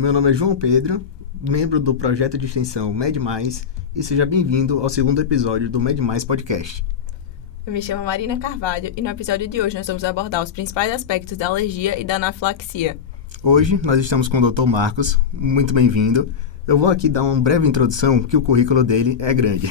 meu nome é João Pedro, membro do projeto de extensão Med+, e seja bem-vindo ao segundo episódio do Med+ Podcast. Eu me chamo Marina Carvalho e no episódio de hoje nós vamos abordar os principais aspectos da alergia e da anafilaxia. Hoje nós estamos com o Dr. Marcos, muito bem-vindo. Eu vou aqui dar uma breve introdução, que o currículo dele é grande.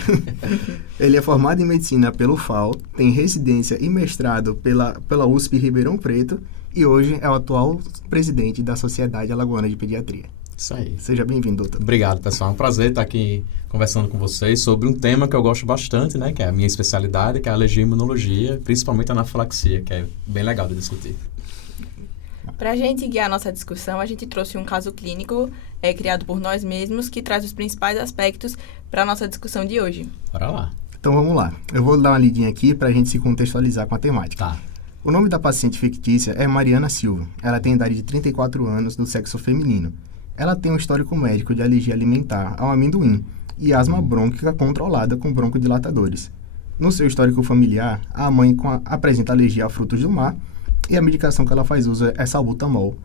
Ele é formado em medicina pelo FAO, tem residência e mestrado pela USP Ribeirão Preto e hoje é o atual presidente da Sociedade Alagoana de Pediatria. Isso aí. Seja bem-vindo, doutor. Obrigado, pessoal. É um prazer estar aqui conversando com vocês sobre um tema que eu gosto bastante, né? Que é a minha especialidade, que é a alergia e imunologia, principalmente a anafilaxia, que é bem legal de discutir. Para a gente guiar a nossa discussão, a gente trouxe um caso clínico criado por nós mesmos que traz os principais aspectos para a nossa discussão de hoje. Bora lá. Então vamos lá. Eu vou dar uma lidinha aqui para a gente se contextualizar com a temática. Tá. O nome da paciente fictícia é Mariana Silva. Ela tem idade de 34 anos, do sexo feminino. Ela tem um histórico médico de alergia alimentar ao amendoim e asma brônquica controlada com broncodilatadores. No seu histórico familiar, a mãe apresenta alergia a frutos do mar e a medicação que ela faz uso é salbutamol,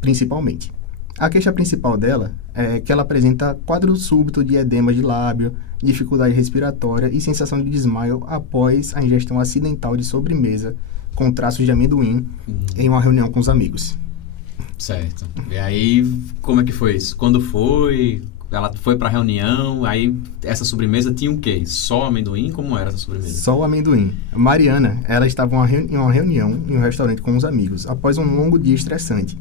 principalmente. A queixa principal dela é que ela apresenta quadro súbito de edema de lábio, dificuldade respiratória e sensação de desmaio após a ingestão acidental de sobremesa com traços de amendoim em uma reunião com os amigos. Certo. E aí, como é que foi isso? Quando foi? Ela foi para a reunião, aí essa sobremesa tinha o quê? Só amendoim? Como era essa sobremesa? Só o amendoim. Mariana, ela estava em uma reunião em um restaurante com os amigos, após um longo dia estressante,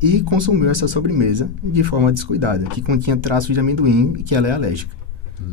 e consumiu essa sobremesa de forma descuidada, que continha traços de amendoim e que ela é alérgica.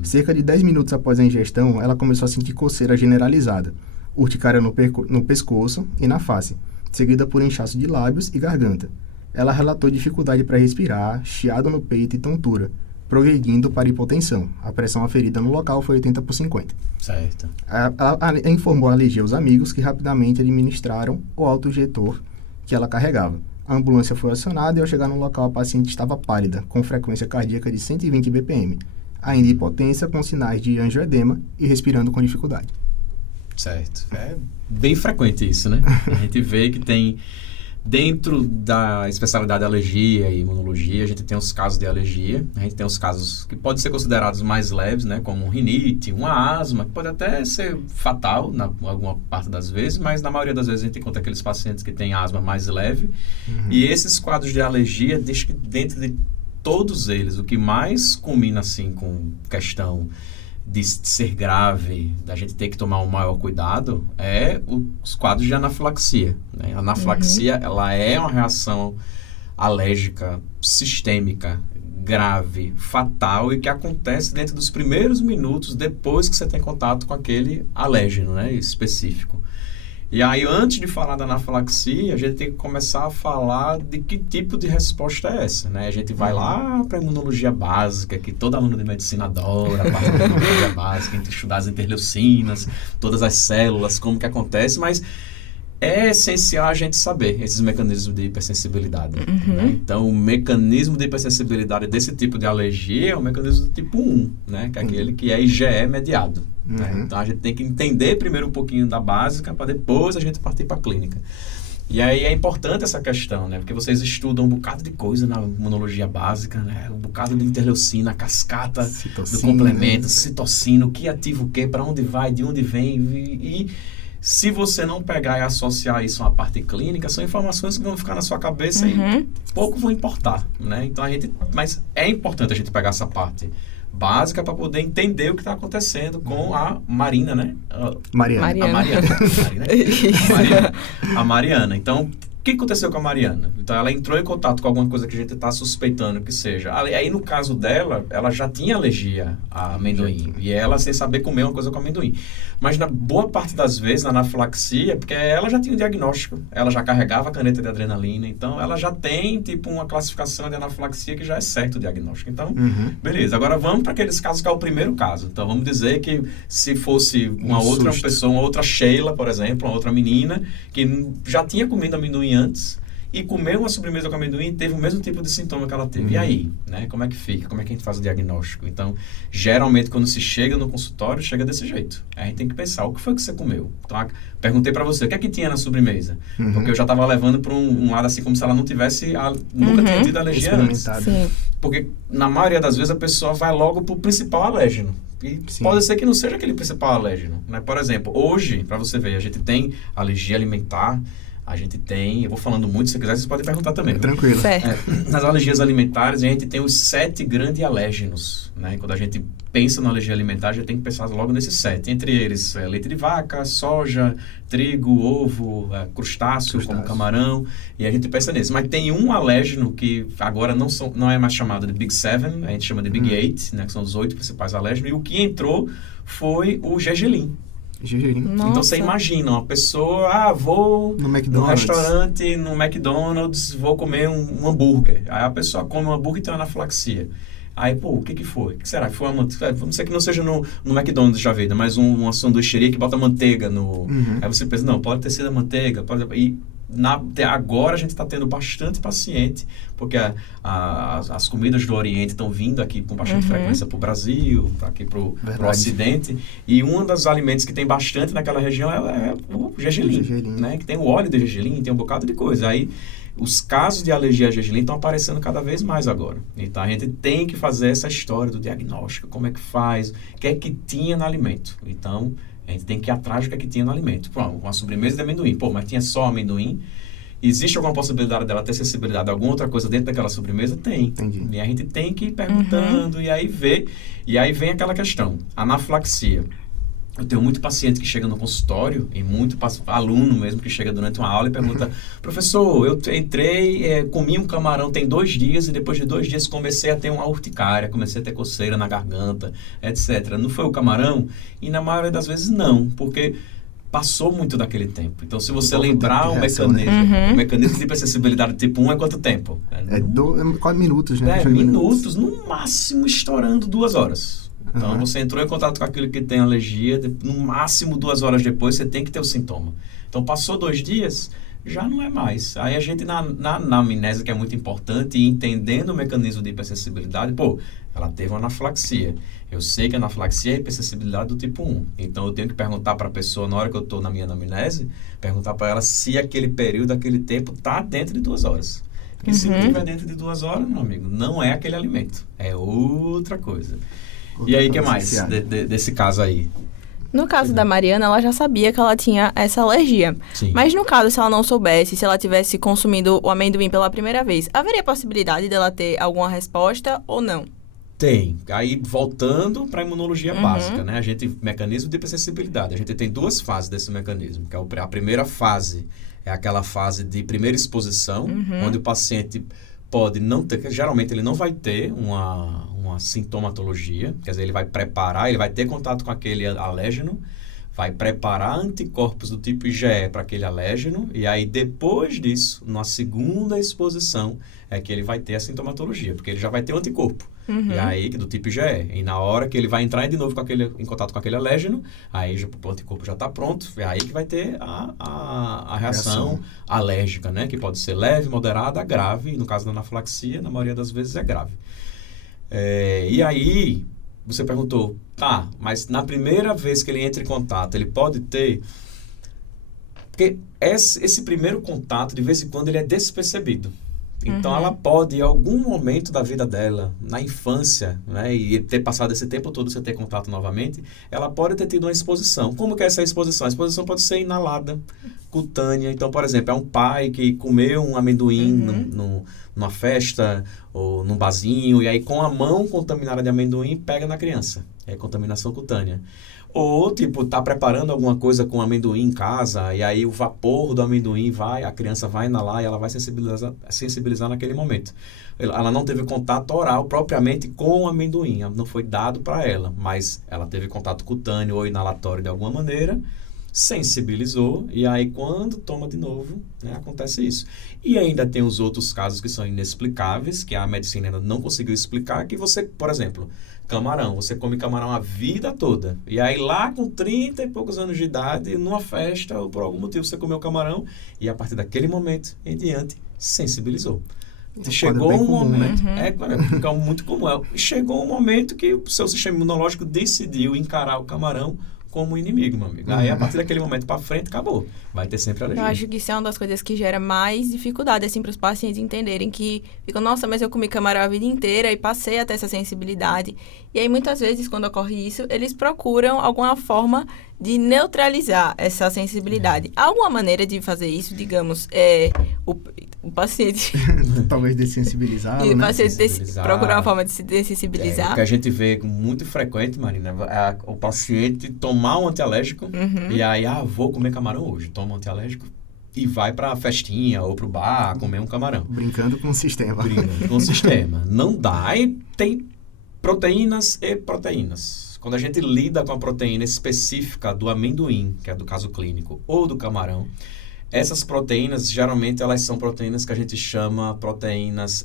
Cerca de 10 minutos após a ingestão, ela começou a sentir coceira generalizada, urticária no pescoço e na face, seguida por inchaço de lábios e garganta. Ela relatou dificuldade para respirar, chiado no peito e tontura, progredindo para hipotensão. A pressão aferida no local foi 80/50. Certo. Ela informou a alergia aos amigos que rapidamente administraram o autoinjetor que ela carregava. A ambulância foi acionada e ao chegar no local a paciente estava pálida, com frequência cardíaca de 120 bpm, ainda hipotensa com sinais de angioedema e respirando com dificuldade. Certo. É bem frequente isso, né? A gente vê que tem... Dentro da especialidade de alergia e imunologia, a gente tem os casos de alergia, a gente tem os casos que podem ser considerados mais leves, né, como um rinite, uma asma, que pode até ser fatal, alguma parte das vezes, mas na maioria das vezes a gente encontra aqueles pacientes que têm asma mais leve. E esses quadros de alergia, deixa que dentro de todos eles, o que mais combina assim com questão de ser grave, da gente ter que tomar um maior cuidado, é os quadros de anafilaxia, né? A anafilaxia, ela é uma reação alérgica sistêmica, grave, fatal e que acontece dentro dos primeiros minutos depois que você tem contato com aquele alérgeno, né, específico. E aí, antes de falar da anafilaxia, a gente tem que começar a falar de que tipo de resposta é essa, né? A gente vai lá para a imunologia básica, que todo aluno de medicina adora, a parte da imunologia básica, a gente estudar as interleucinas, todas as células, como que acontece, mas é essencial a gente saber esses mecanismos de hipersensibilidade. Né? Então, o mecanismo de hipersensibilidade desse tipo de alergia é o mecanismo do tipo 1, né? Que é aquele que é IgE mediado. Né? Então, a gente tem que entender primeiro um pouquinho da básica para depois a gente partir para a clínica. E aí é importante essa questão, né? Porque vocês estudam um bocado de coisa na imunologia básica, né? Um bocado de interleucina, a cascata do complemento, citocina, o que ativa o quê, para onde vai, de onde vem e se você não pegar e associar isso a uma parte clínica, são informações que vão ficar na sua cabeça e pouco vão importar, né? Então mas é importante a gente pegar essa parte básica para poder entender o que está acontecendo com a Marina, né? Mariana. A Mariana. Então, o que aconteceu com a Mariana? Então, ela entrou em contato com alguma coisa que a gente está suspeitando que seja. Aí, no caso dela, ela já tinha alergia a amendoim. E ela, sem saber, comer uma coisa com amendoim. Mas, na boa parte das vezes, na anafilaxia, porque ela já tinha um diagnóstico. Ela já carregava a caneta de adrenalina. Então, ela já tem, tipo, uma classificação de anafilaxia que já é certo o diagnóstico. Então, beleza. Agora, vamos para aqueles casos que é o primeiro caso. Então, vamos dizer que se fosse uma outra pessoa, uma outra Sheila, por exemplo, uma outra menina, que já tinha comido amendoim antes e comeu uma sobremesa com amendoim e teve o mesmo tipo de sintoma que ela teve. E aí, né? Como é que fica? Como é que a gente faz o diagnóstico? Então, geralmente, quando se chega no consultório, chega desse jeito. A gente tem que pensar, o que foi que você comeu? Então, perguntei para você, o que é que tinha na sobremesa? Porque eu já estava levando para um lado assim, como se ela não tivesse, nunca tinha tido alergia antes. Sim. Porque, na maioria das vezes, a pessoa vai logo para o principal alérgeno. E pode ser que não seja aquele principal alérgeno, né? Por exemplo, hoje, para você ver, a gente tem alergia alimentar, a gente tem, eu vou falando muito, se quiser, vocês podem perguntar também. Tranquilo. Nas alergias alimentares, a gente tem os 7 grandes alérgenos, né? Quando a gente pensa na alergia alimentar, a gente tem que pensar logo nesses 7. Entre eles, leite de vaca, soja, trigo, ovo, crustáceo, como camarão, e a gente pensa nisso. Mas tem um alérgeno que agora não é mais chamado de Big 7, a gente chama de Big 8, né? Que são os 8 principais alérgenos, e o que entrou foi o gergelim. Então você imagina, uma pessoa, vou no restaurante, no McDonald's, vou comer um hambúrguer. Aí a pessoa come um hambúrguer e tem uma anafilaxia. Aí, o que foi? O que será? Foi uma vamos dizer que não seja no McDonald's da vida, mas uma sanduicheria que bota manteiga no... Aí você pensa, não, pode ter sido a manteiga, agora a gente está tendo bastante paciente, porque as comidas do Oriente estão vindo aqui com bastante frequência para o Brasil, aqui para o Ocidente, e um dos alimentos que tem bastante naquela região é o gergelim, né? Que tem o óleo de gergelim, tem um bocado de coisa. Aí os casos de alergia a gergelim estão aparecendo cada vez mais agora. Então a gente tem que fazer essa história do diagnóstico, como é que faz, o que é que tinha no alimento. Então a gente tem que ir atrás do que tinha no alimento. Uma sobremesa de amendoim. Mas tinha só amendoim. Existe alguma possibilidade dela ter sensibilidade a alguma outra coisa dentro daquela sobremesa? Tem. Entendi. E a gente tem que ir perguntando e aí ver. E aí vem aquela questão. Anafilaxia. Eu tenho muito paciente que chega no consultório e muito aluno mesmo que chega durante uma aula e pergunta, professor, eu entrei, comi um camarão tem 2 dias e depois de 2 dias comecei a ter uma urticária, comecei a ter coceira na garganta, etc. Não foi o camarão? E na maioria das vezes não, porque passou muito daquele tempo. Então, se você lembrar o mecanismo de hipersensibilidade tipo 1 é quanto tempo? É 4 minutos, né? Minutos, no máximo estourando 2 horas. Então, você entrou em contato com aquele que tem alergia, no máximo 2 horas depois, você tem que ter o sintoma. Então, passou 2 dias, já não é mais. Aí a gente, na anamnese, que é muito importante, e entendendo o mecanismo de hipersensibilidade, ela teve uma anafilaxia. Eu sei que a anafilaxia é hipersensibilidade do tipo 1. Então, eu tenho que perguntar para a pessoa, na hora que eu estou na minha anamnese, perguntar para ela se aquele período, aquele tempo, está dentro de 2 horas. Porque se não estiver dentro de 2 horas, meu amigo, não é aquele alimento. É outra coisa. E aí, o que mais desse caso aí? No caso da Mariana, ela já sabia que ela tinha essa alergia. Sim. Mas no caso, se ela não soubesse, se ela tivesse consumido o amendoim pela primeira vez, haveria possibilidade dela ter alguma resposta ou não? Tem. Aí, voltando para a imunologia básica, né? Mecanismo de hipersensibilidade. A gente tem 2 fases desse mecanismo. Que a primeira fase é aquela fase de primeira exposição, onde o paciente pode não ter, geralmente ele não vai ter uma sintomatologia, quer dizer, ele vai preparar, ele vai ter contato com aquele alérgeno, vai preparar anticorpos do tipo IgE para aquele alérgeno, e aí depois disso, na segunda exposição, é que ele vai ter a sintomatologia, porque ele já vai ter o anticorpo, e aí do tipo IgE, e na hora que ele vai entrar de novo em contato com aquele alérgeno, aí o anticorpo já está pronto, é aí que vai ter a reação alérgica, né, que pode ser leve, moderada, grave, e no caso da anafilaxia, na maioria das vezes é grave. E aí, você perguntou, mas na primeira vez que ele entra em contato, ele pode ter... Porque esse primeiro contato, de vez em quando, ele é despercebido. Então, ela pode, em algum momento da vida dela, na infância, né, e ter passado esse tempo todo sem ter contato novamente, ela pode ter tido uma exposição. Como que é essa exposição? A exposição pode ser inalada, cutânea. Então, por exemplo, é um pai que comeu um amendoim numa festa ou num barzinho, e aí com a mão contaminada de amendoim, pega na criança. É contaminação cutânea. Ou, tá preparando alguma coisa com amendoim em casa, e aí o vapor do amendoim a criança vai inalar e ela vai sensibilizar naquele momento. Ela não teve contato oral propriamente com o amendoim, não foi dado para ela, mas ela teve contato cutâneo ou inalatório de alguma maneira, sensibilizou, e aí quando toma de novo, né, acontece isso. E ainda tem os outros casos que são inexplicáveis, que a medicina ainda não conseguiu explicar, que você, por exemplo... Camarão, você come camarão a vida toda. E aí lá com 30 e poucos anos de idade, numa festa, ou por algum motivo você comeu camarão, e a partir daquele momento em diante, sensibilizou. É Chegou um comum, momento, né? fica muito comum. Chegou um momento que o seu sistema imunológico decidiu encarar o camarão como inimigo, meu amigo. Aí, a partir daquele momento para frente, acabou. Vai ter sempre alergia. Eu acho que isso é uma das coisas que gera mais dificuldade, assim, para os pacientes entenderem que ficam, nossa, mas eu comi camarão a vida inteira e passei a ter essa sensibilidade. E aí, muitas vezes, quando ocorre isso, eles procuram alguma forma de neutralizar essa sensibilidade. Há alguma maneira de fazer isso, digamos, o paciente... Talvez dessensibilizar, E o né? paciente procurar uma forma de se dessensibilizar. O que a gente vê muito frequente, Marina, é o paciente tomar um antialérgico e aí, vou comer camarão hoje. Toma um antialérgico e vai pra festinha ou pro bar comer um camarão. Brincando com o sistema. Brincando com o sistema. Não dá. Aí tem proteínas e proteínas. Quando a gente lida com a proteína específica do amendoim, que é do caso clínico, ou do camarão, essas proteínas, geralmente, elas são proteínas que a gente chama proteínas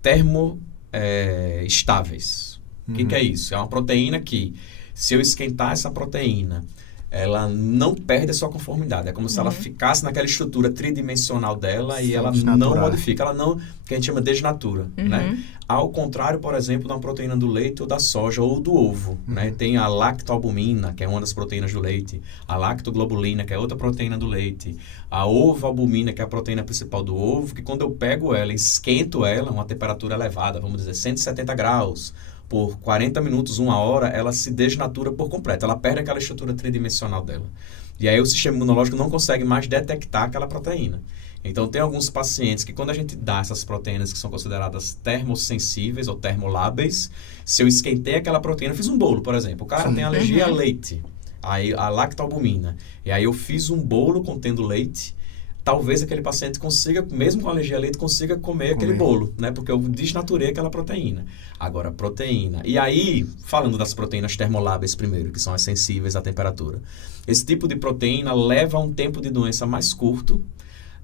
termoestáveis. O que é isso? É uma proteína que, se eu esquentar essa proteína, ela não perde a sua conformidade. É como se ela ficasse naquela estrutura tridimensional dela e ela não modifica. Ela não, que a gente chama de desnatura, né? Ao contrário, por exemplo, da proteína do leite ou da soja ou do ovo, né? Tem a lactoalbumina, que é uma das proteínas do leite. A lactoglobulina, que é outra proteína do leite. A ovoalbumina, que é a proteína principal do ovo, que quando eu pego ela e esquento ela a uma temperatura elevada, vamos dizer, 170 graus, por 40 minutos, 1 hora, ela se desnatura por completo. Ela perde aquela estrutura tridimensional dela. E aí o sistema imunológico não consegue mais detectar aquela proteína. Então, tem alguns pacientes que quando a gente dá essas proteínas que são consideradas termossensíveis ou termolábeis, se eu esquentei aquela proteína, eu fiz um bolo, por exemplo. O cara tem alergia a leite, aí a lactoalbumina. E aí eu fiz um bolo contendo leite. Talvez aquele paciente consiga, mesmo com alergia a leite, consiga comer aquele bolo, né? Porque eu desnaturei aquela proteína. Agora, proteína. E aí, falando das proteínas termoláveis primeiro, que são as sensíveis à temperatura. Esse tipo de proteína leva a um tempo de doença mais curto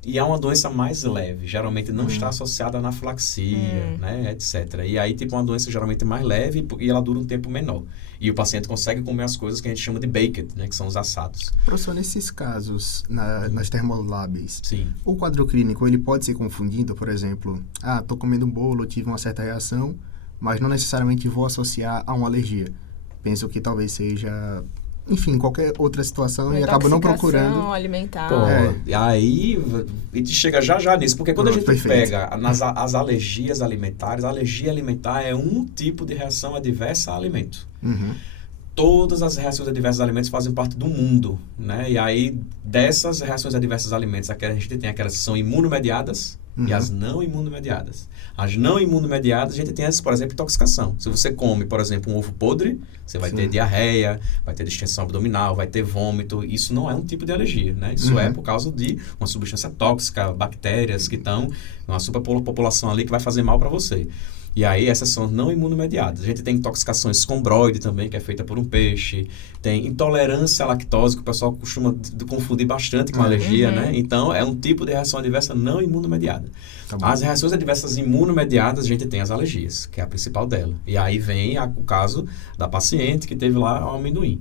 e é uma doença mais leve. Geralmente não está associada à anafilaxia, né? Etc. E aí, tipo, uma doença geralmente mais leve e ela dura um tempo menor. E o paciente consegue comer as coisas que a gente chama de baked, né? Que são os assados. Professor, nesses casos, nas termolábeis, Sim. o quadro clínico, ele pode ser confundido, por exemplo, tô comendo um bolo, tive uma certa reação, mas não necessariamente vou associar a uma alergia. Penso que talvez seja, enfim, qualquer outra situação e acabo não procurando. Alimentar. Aí a gente chega já nisso, porque quando a gente pega as alergias alimentares, a alergia alimentar é um tipo de reação adversa a alimento. Todas as reações adversas a alimentos fazem parte do mundo, né? E aí, dessas reações adversas a alimentos, a gente tem aquelas que são imunomediadas e as não imunomediadas. As não imunomediadas, a gente tem as, por exemplo, intoxicação. Se você come, por exemplo, um ovo podre, você vai ter diarreia, vai ter distensão abdominal, vai ter vômito. Isso não é um tipo de alergia, né? Isso é por causa de uma substância tóxica, bactérias que estão numa superpopulação ali que vai fazer mal para você. E aí, essas são não imunomediadas. A gente tem intoxicação escombroide também, que é feita por um peixe. Tem intolerância à lactose, que o pessoal costuma confundir bastante com alergia, né? Então, é um tipo de reação adversa não imunomediada. As reações adversas imunomediadas, a gente tem as alergias, que é a principal dela. E aí vem o caso da paciente que teve lá o amendoim.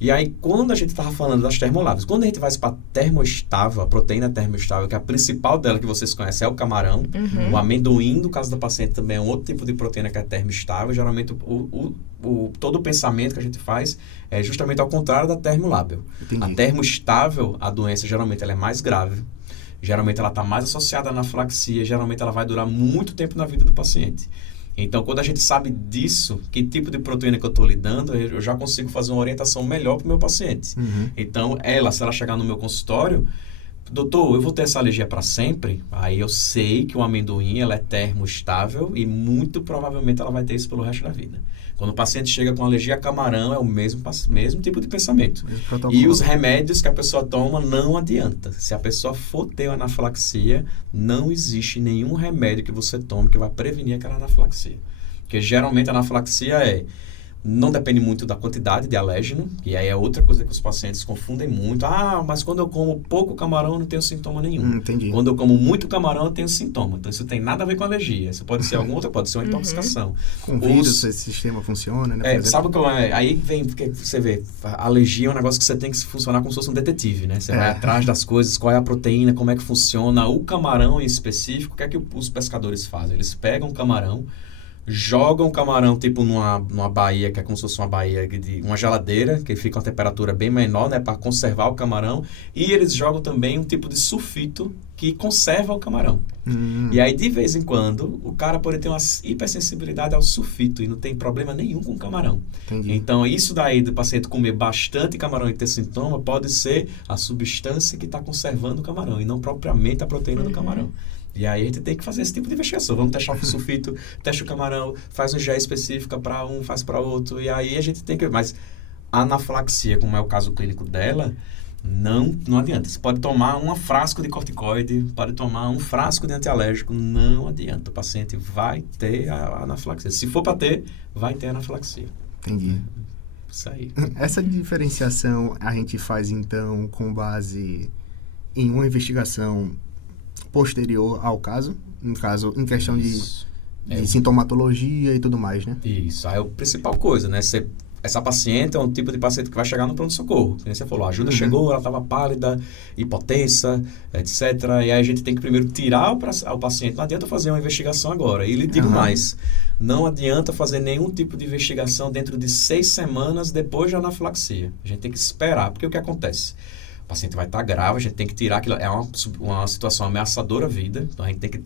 E aí, quando a gente estava falando das termoláveis, quando a gente vai para a termoestável, a proteína termoestável, que é a principal dela que vocês conhecem, é o camarão. O amendoim, no caso da paciente, também é um outro tipo de proteína que é termoestável. Geralmente, todo o pensamento que a gente faz é justamente ao contrário da termolável. Entendi. A termoestável, a doença, geralmente, ela é mais grave. Geralmente, ela está mais associada à anafilaxia. Geralmente, ela vai durar muito tempo na vida do paciente. Então, quando a gente sabe disso, que tipo de proteína que eu estou lidando, eu já consigo fazer uma orientação melhor para o meu paciente. Então, se ela chegar no meu consultório, doutor, eu vou ter essa alergia para sempre? Aí eu sei que o amendoim ela é termoestável e muito provavelmente ela vai ter isso pelo resto da vida. Quando o paciente chega com alergia a camarão, é o mesmo tipo de pensamento. E os remédios que a pessoa toma não adianta. Se a pessoa for ter anafilaxia, não existe nenhum remédio que você tome que vai prevenir aquela anafilaxia. Porque geralmente a anafilaxia é Não depende muito da quantidade de alérgeno, e aí é outra coisa que os pacientes confundem muito. Mas quando eu como pouco camarão, eu não tenho sintoma nenhum. Entendi. Quando eu como muito camarão, eu tenho sintoma. Então, isso tem nada a ver com alergia. Isso pode ser alguma outra, pode ser uma intoxicação. Com vírus, esse sistema funciona, né? Sabe o que aí vem, porque você vê, a alergia é um negócio que você tem que funcionar como se fosse um detetive, né? Você vai atrás das coisas, qual é a proteína, como é que funciona. O camarão em específico, o que é que os pescadores fazem? Eles pegam o camarão, jogam o camarão tipo numa baía, que é como se fosse uma baía de uma geladeira, que fica uma temperatura bem menor, né, para conservar o camarão, e eles jogam também um tipo de sulfito que conserva o camarão. E aí, de vez em quando, o cara pode ter uma hipersensibilidade ao sulfito e não tem problema nenhum com o camarão. Entendi. Então, isso daí do paciente comer bastante camarão e ter sintoma pode ser a substância que está conservando o camarão e não propriamente a proteína do camarão. E aí a gente tem que fazer esse tipo de investigação. Vamos testar o sulfito, testa o camarão, faz um GE específica para um, faz para outro. E aí a gente tem que... Mas a anafilaxia, como é o caso clínico dela, não adianta. Você pode tomar um frasco de corticoide, pode tomar um frasco de antialérgico, não adianta. O paciente vai ter a anafilaxia. Se for para ter, vai ter anafilaxia. Entendi. Isso aí. Essa diferenciação a gente faz, então, com base em uma investigação posterior ao caso, em questão de sintomatologia e tudo mais, né? Isso, aí é a principal coisa, né? Essa paciente é um tipo de paciente que vai chegar no pronto-socorro. Como você falou, a ajuda chegou, ela estava pálida, hipotensa, etc. E aí a gente tem que primeiro tirar o paciente. Não adianta fazer uma investigação agora. E lhe digo mais, não adianta fazer nenhum tipo de investigação dentro de 6 semanas depois da anafilaxia. A gente tem que esperar, porque o que acontece? O paciente vai estar grave, a gente tem que tirar aquilo. É uma situação ameaçadora à vida. Então, a gente tem que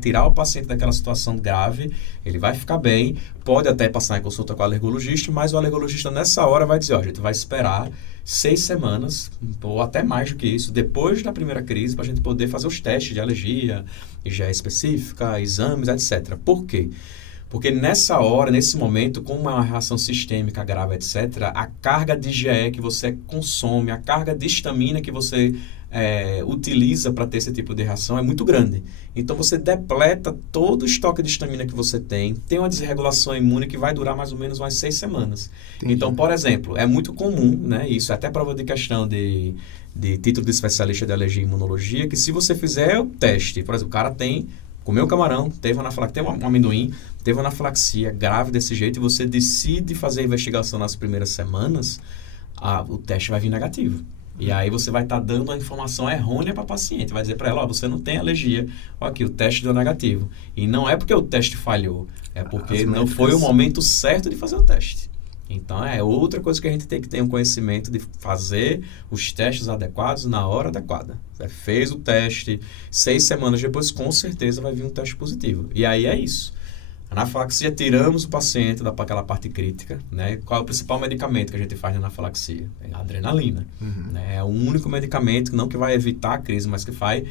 tirar o paciente daquela situação grave. Ele vai ficar bem. Pode até passar em consulta com o alergologista, mas o alergologista, nessa hora, vai dizer, a gente vai esperar 6 semanas, ou até mais do que isso, depois da primeira crise, para a gente poder fazer os testes de alergia, IgE específica, exames, etc. Por quê? Porque nessa hora, nesse momento, com uma reação sistêmica grave, etc., a carga de IgE que você consome, a carga de histamina que você utiliza para ter esse tipo de reação é muito grande. Então, você depleta todo o estoque de histamina que você tem uma desregulação imune que vai durar mais ou menos umas 6 semanas. Entendi. Então, por exemplo, é muito comum, né, isso é até prova de questão de título de especialista de alergia e imunologia, que se você fizer o teste, por exemplo, o cara comeu camarão, teve um amendoim, teve uma anafilaxia grave desse jeito e você decide fazer a investigação nas primeiras semanas, o teste vai vir negativo. E aí você vai estar dando a informação errônea para a paciente. Vai dizer para ela, você não tem alergia. Aqui, o teste deu negativo. E não é porque o teste falhou, é porque não foi o momento certo de fazer o teste. Então, é outra coisa que a gente tem que ter um conhecimento de fazer os testes adequados na hora adequada. Você fez o teste, 6 semanas depois, com certeza vai vir um teste positivo. E aí é isso. Anafilaxia, tiramos o paciente daquela parte crítica, né? Qual é o principal medicamento que a gente faz na anafilaxia? É a adrenalina. Né? É o único medicamento, não que vai evitar a crise, mas que vai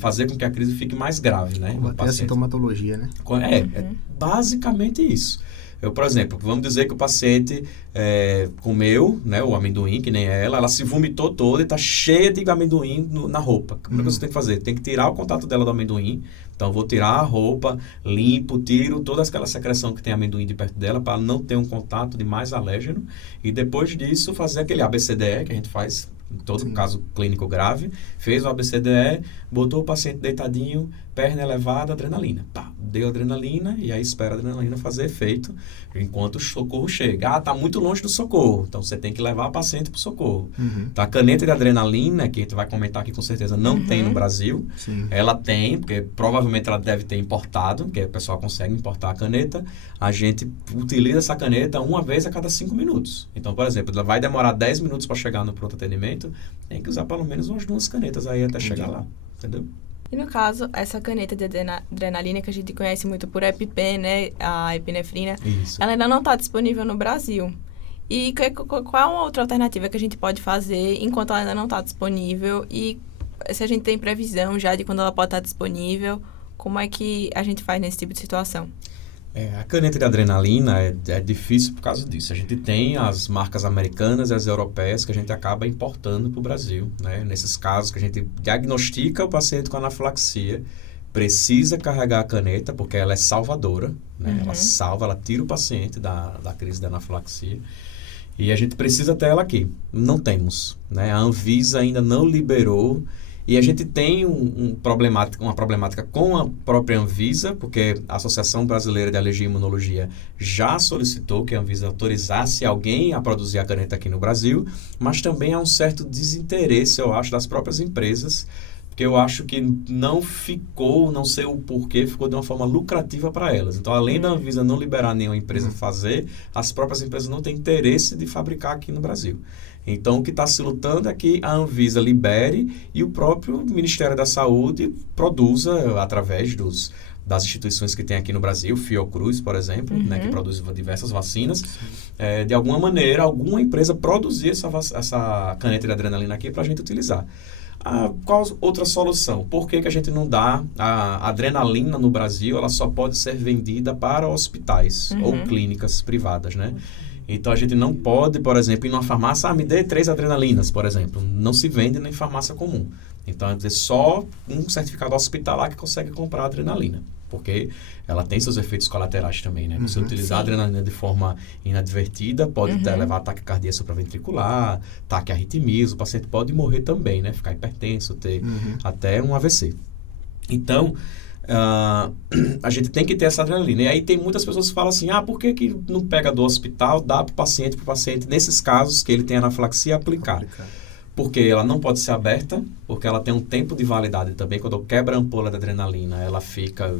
fazer com que a crise fique mais grave, né? Combater a sintomatologia, né? É basicamente isso. Por exemplo, vamos dizer que o paciente comeu, né, o amendoim, que nem ela se vomitou toda e está cheia de amendoim na roupa. O que você tem que fazer? Tem que tirar o contato dela do amendoim. Então, vou tirar a roupa, limpo, tiro toda aquela secreção que tem amendoim de perto dela para não ter um contato de mais alérgeno. E depois disso, fazer aquele ABCDE que a gente faz em todo caso clínico grave. Fez o ABCDE, botou o paciente deitadinho, perna elevada, adrenalina. Deu adrenalina e aí espera a adrenalina fazer efeito enquanto o socorro chega. Tá muito longe do socorro, então você tem que levar a paciente para o socorro. A caneta de adrenalina, que a gente vai comentar aqui com certeza, não tem no Brasil. Sim. Ela tem, porque provavelmente ela deve ter importado, porque o pessoal consegue importar a caneta. A gente utiliza essa caneta uma vez a cada 5 minutos. Então, por exemplo, ela vai demorar 10 minutos para chegar no pronto atendimento, tem que usar pelo menos umas 2 canetas aí até chegar lá, entendeu? E no caso, essa caneta de adrenalina que a gente conhece muito por EpiPen, né, a epinefrina, ela ainda não está disponível no Brasil. E qual é uma outra alternativa que a gente pode fazer enquanto ela ainda não está disponível? E se a gente tem previsão já de quando ela pode estar disponível, como é que a gente faz nesse tipo de situação? A caneta de adrenalina é difícil por causa disso. A gente tem as marcas americanas e as europeias que a gente acaba importando para o Brasil, né? Nesses casos que a gente diagnostica o paciente com anafilaxia, precisa carregar a caneta, porque ela é salvadora, né? Ela salva, ela tira o paciente da crise da anafilaxia. E a gente precisa ter ela aqui. Não temos, né? A Anvisa ainda não liberou. E a gente tem uma problemática com a própria Anvisa, porque a Associação Brasileira de Alergia e Imunologia já solicitou que a Anvisa autorizasse alguém a produzir a caneta aqui no Brasil, mas também há um certo desinteresse, eu acho, das próprias empresas, porque eu acho que não sei o porquê, ficou de uma forma lucrativa para elas. Então, além da Anvisa não liberar nenhuma empresa fazer, as próprias empresas não têm interesse de fabricar aqui no Brasil. Então, o que está se lutando é que a Anvisa libere e o próprio Ministério da Saúde produza, através das instituições que tem aqui no Brasil, Fiocruz, por exemplo, né, que produz diversas vacinas, de alguma maneira, alguma empresa produzir essa caneta de adrenalina aqui para a gente utilizar. Qual outra solução? Por que a gente não dá a adrenalina no Brasil? Ela só pode ser vendida para hospitais ou clínicas privadas, né? Então, a gente não pode, por exemplo, ir numa farmácia, me dê 3 adrenalinas, por exemplo. Não se vende nem farmácia comum. Então, é só um certificado hospitalar que consegue comprar a adrenalina, porque ela tem seus efeitos colaterais também, né? Você utilizar a adrenalina de forma inadvertida pode levar a ataque cardíaco supraventricular, ataque a arritmias, o paciente pode morrer também, né? Ficar hipertenso, ter até um AVC. Então, a gente tem que ter essa adrenalina. E aí tem muitas pessoas que falam assim, por que não pega do hospital, dá para o paciente, nesses casos que ele tem anafilaxia, aplicar? Porque ela não pode ser aberta, porque ela tem um tempo de validade também. Quando eu quebro a ampola de adrenalina, ela fica,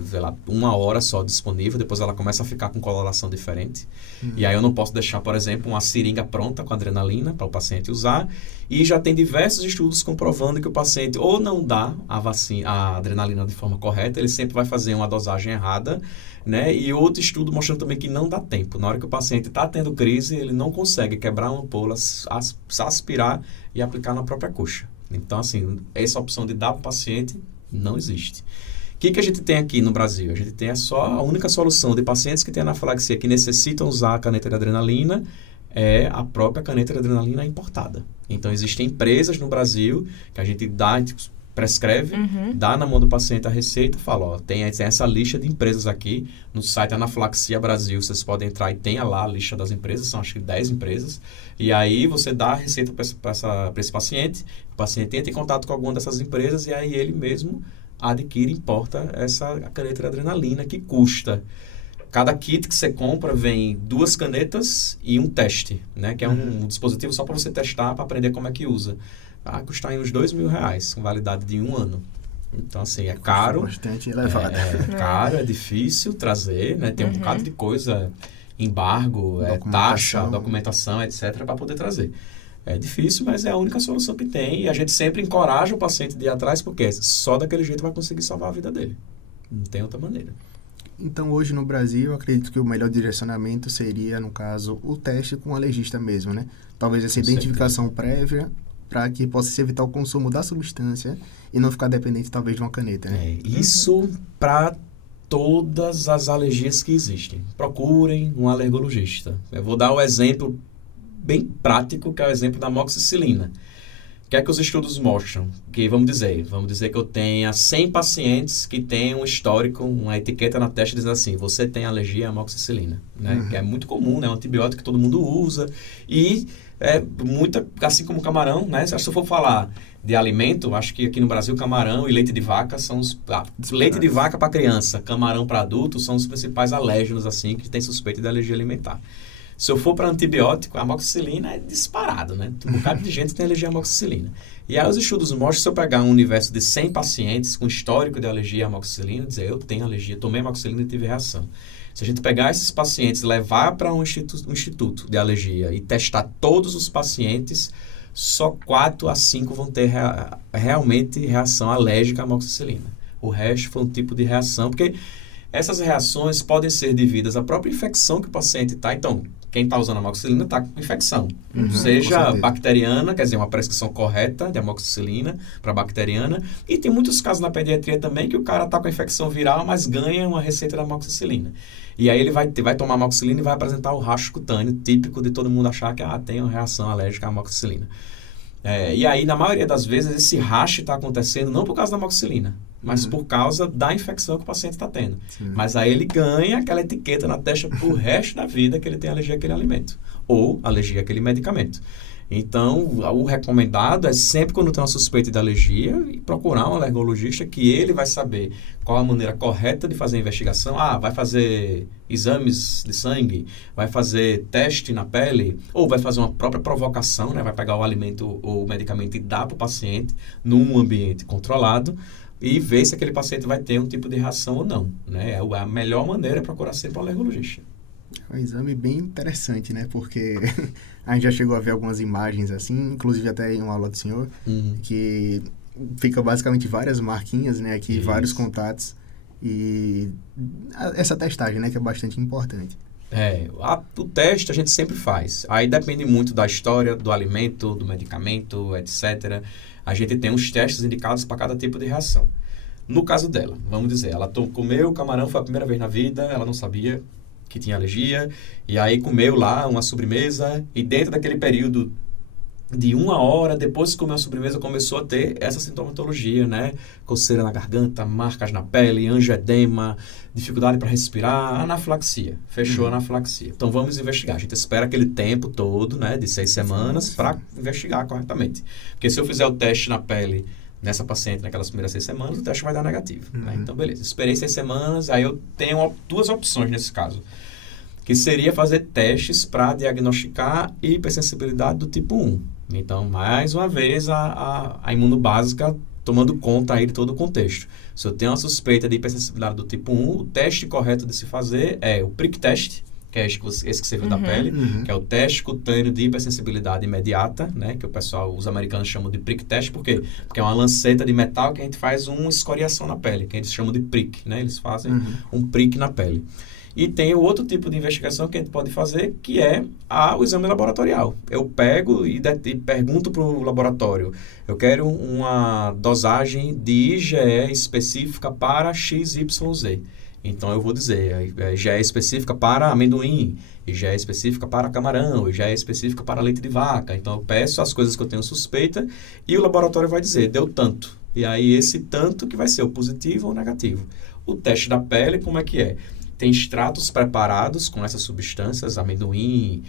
1 hora só disponível, depois ela começa a ficar com coloração diferente. E aí eu não posso deixar, por exemplo, uma seringa pronta com adrenalina para o paciente usar. E já tem diversos estudos comprovando que o paciente ou não dá a adrenalina de forma correta, ele sempre vai fazer uma dosagem errada, né? E outro estudo mostrando também que não dá tempo. Na hora que o paciente está tendo crise, ele não consegue quebrar uma ampola, aspirar e aplicar na própria coxa. Então, assim, essa opção de dar para o paciente não existe. O que a gente tem aqui no Brasil? A gente tem a única solução de pacientes que têm anafilaxia que necessitam usar a caneta de adrenalina é a própria caneta de adrenalina importada. Então, existem empresas no Brasil que a gente prescreve, dá na mão do paciente a receita, fala, tem essa lista de empresas aqui no site Anafilaxia Brasil, vocês podem entrar e tem lá a lista das empresas, são acho que 10 empresas, e aí você dá a receita para esse paciente, o paciente entra em contato com alguma dessas empresas e aí ele mesmo adquire, importa essa caneta de adrenalina que custa. Cada kit que você compra vem 2 canetas e um teste, né? Que é um dispositivo só para você testar, para aprender como é que usa. Vai custar uns R$2.000, com validade de 1 ano. Então, assim, é caro. Bastante elevado. É caro, é difícil trazer, né? Tem um bocado de coisa, embargo, taxa, documentação, etc., para poder trazer. É difícil, mas é a única solução que tem. E a gente sempre encoraja o paciente de ir atrás, porque só daquele jeito vai conseguir salvar a vida dele. Não tem outra maneira. Então, hoje no Brasil, eu acredito que o melhor direcionamento seria, no caso, o teste com o alergista mesmo, né? Talvez essa identificação prévia para que possa se evitar o consumo da substância e não ficar dependente, talvez, de uma caneta, né? Isso para todas as alergias que existem. Procurem um alergologista. Eu vou dar o exemplo bem prático, que é o exemplo da amoxicilina. O que é que os estudos mostram? Que, vamos dizer que eu tenha 100 pacientes que têm um histórico, uma etiqueta na testa dizendo assim, você tem alergia à amoxicilina, né? Que é muito comum, né? É um antibiótico que todo mundo usa e assim como camarão, né? Se eu for falar de alimento, acho que aqui no Brasil camarão e leite de vaca são leite de vaca para criança, camarão para adulto são os principais alérgenos assim que tem suspeita de alergia alimentar. Se eu for para antibiótico, a amoxicilina é disparado, né? Um bocado de gente tem alergia à amoxicilina. E aí os estudos mostram, se eu pegar um universo de 100 pacientes com histórico de alergia à amoxicilina, dizer, eu tenho alergia, tomei amoxicilina e tive reação. Se a gente pegar esses pacientes, levar para um instituto de alergia e testar todos os pacientes, só 4 a 5 vão ter realmente reação alérgica à amoxicilina. O resto foi um tipo de reação, porque essas reações podem ser devidas à própria infecção que o paciente está. Então, quem está usando amoxicilina está com infecção. Seja bacteriana, quer dizer, uma prescrição correta de amoxicilina para bacteriana. E tem muitos casos na pediatria também que o cara está com infecção viral, mas ganha uma receita da amoxicilina. E aí ele vai tomar amoxicilina e vai apresentar o racho cutâneo típico de todo mundo achar que tem uma reação alérgica à amoxicilina. E aí, na maioria das vezes, esse rash está acontecendo não por causa da amoxicilina, mas por causa da infecção que o paciente está tendo. Sim. Mas aí ele ganha aquela etiqueta na testa pro resto da vida que ele tem alergia àquele alimento ou alergia àquele medicamento. Então, o recomendado é sempre quando tem uma suspeita de alergia, procurar um alergologista que ele vai saber qual a maneira correta de fazer a investigação. Vai fazer exames de sangue, vai fazer teste na pele, ou vai fazer uma própria provocação, né? Vai pegar o alimento ou o medicamento e dar para o paciente num ambiente controlado e ver se aquele paciente vai ter um tipo de reação ou não, né? A melhor maneira é procurar sempre um alergologista. É um exame bem interessante, né? Porque a gente já chegou a ver algumas imagens assim, inclusive até em uma aula do senhor, que fica basicamente várias marquinhas, né? Aqui, vários contatos. E essa testagem, né? Que é bastante importante. O teste a gente sempre faz. Aí depende muito da história, do alimento, do medicamento, etc. A gente tem uns testes indicados para cada tipo de reação. No caso dela, vamos dizer, ela comeu camarão, foi a primeira vez na vida, ela não sabia que tinha alergia, e aí comeu lá uma sobremesa, e dentro daquele período de 1 hora, depois que comeu a sobremesa, começou a ter essa sintomatologia, né? Coceira na garganta, marcas na pele, angioedema, dificuldade para respirar, anafilaxia. Fechou a anafilaxia. Então, vamos investigar. A gente espera aquele tempo todo, né? De 6 semanas para investigar corretamente. Porque se eu fizer o teste na pele nessa paciente naquelas primeiras 6 semanas, o teste vai dar negativo. Né? Então, beleza. Esperei 6 semanas, aí eu tenho 2 opções nesse caso. Que seria fazer testes para diagnosticar hipersensibilidade do tipo 1. Então, mais uma vez, a imunobásica tomando conta aí de todo o contexto. Se eu tenho uma suspeita de hipersensibilidade do tipo 1, o teste correto de se fazer é o prick test, que é esse que você viu da pele, que é o teste cutâneo de hipersensibilidade imediata, né, que o pessoal, os americanos chamam de prick test, por quê? Porque é uma lanceta de metal que a gente faz uma escoriação na pele, que eles chamam de prick, né, eles fazem um prick na pele. E tem o outro tipo de investigação que a gente pode fazer, que é o exame laboratorial. Eu pego e pergunto para o laboratório, eu quero uma dosagem de IgE específica para XYZ. Então, eu vou dizer, IgE específica para amendoim, IgE específica para camarão, IgE específica para leite de vaca. Então, eu peço as coisas que eu tenho suspeita e o laboratório vai dizer, deu tanto. E aí, esse tanto que vai ser o positivo ou o negativo. O teste da pele, como é que é? Tem extratos preparados com essas substâncias, amendoim,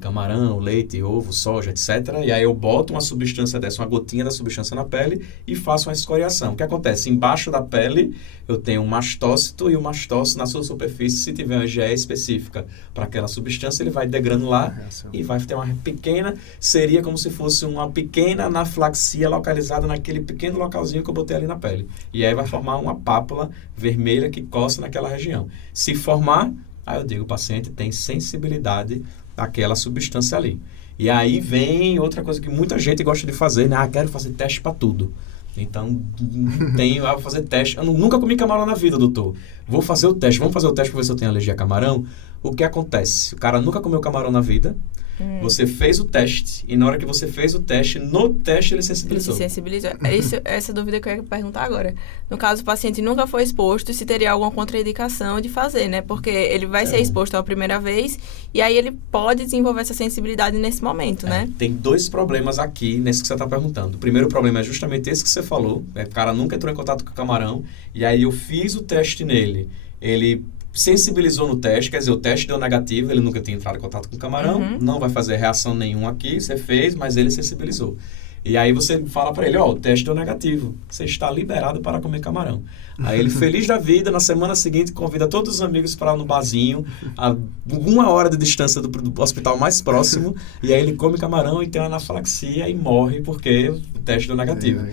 camarão, leite, ovo, soja, etc. E aí eu boto uma substância dessa, uma gotinha da substância na pele e faço uma escoriação. O que acontece? Embaixo da pele eu tenho um mastócito e o mastócito na sua superfície, se tiver uma IgE específica para aquela substância, ele vai degranular e vai ter uma pequena, seria como se fosse uma pequena anafilaxia localizada naquele pequeno localzinho que eu botei ali na pele. E aí vai formar uma pápula vermelha que coça naquela região. Se formar, aí eu digo, o paciente tem sensibilidade àquela substância ali. E aí vem outra coisa que muita gente gosta de fazer, né? Quero fazer teste para tudo. Então, vou fazer teste. Eu nunca comi camarão na vida, doutor. Vou fazer o teste. Vamos fazer o teste para ver se eu tenho alergia a camarão? O que acontece? O cara nunca comeu camarão na vida. Você fez o teste e na hora que você fez o teste, no teste ele sensibilizou. Ele se sensibilizou. Essa dúvida que eu ia perguntar agora. No caso, o paciente nunca foi exposto, se teria alguma contraindicação de fazer, né? Porque ele vai ser exposto a primeira vez e aí ele pode desenvolver essa sensibilidade nesse momento, né? Tem 2 problemas aqui nesse que você está perguntando. O primeiro problema é justamente esse que você falou. O cara nunca entrou em contato com o camarão e aí eu fiz o teste nele. Ele sensibilizou no teste, quer dizer, o teste deu negativo, ele nunca tinha entrado em contato com o camarão, não vai fazer reação nenhuma aqui, você fez, mas ele sensibilizou. E aí você fala para ele, o teste deu negativo, você está liberado para comer camarão. Aí ele, feliz da vida, na semana seguinte, convida todos os amigos para ir no barzinho, a 1 hora de distância do hospital mais próximo, e aí ele come camarão e tem uma anafilaxia e morre porque o teste deu negativo.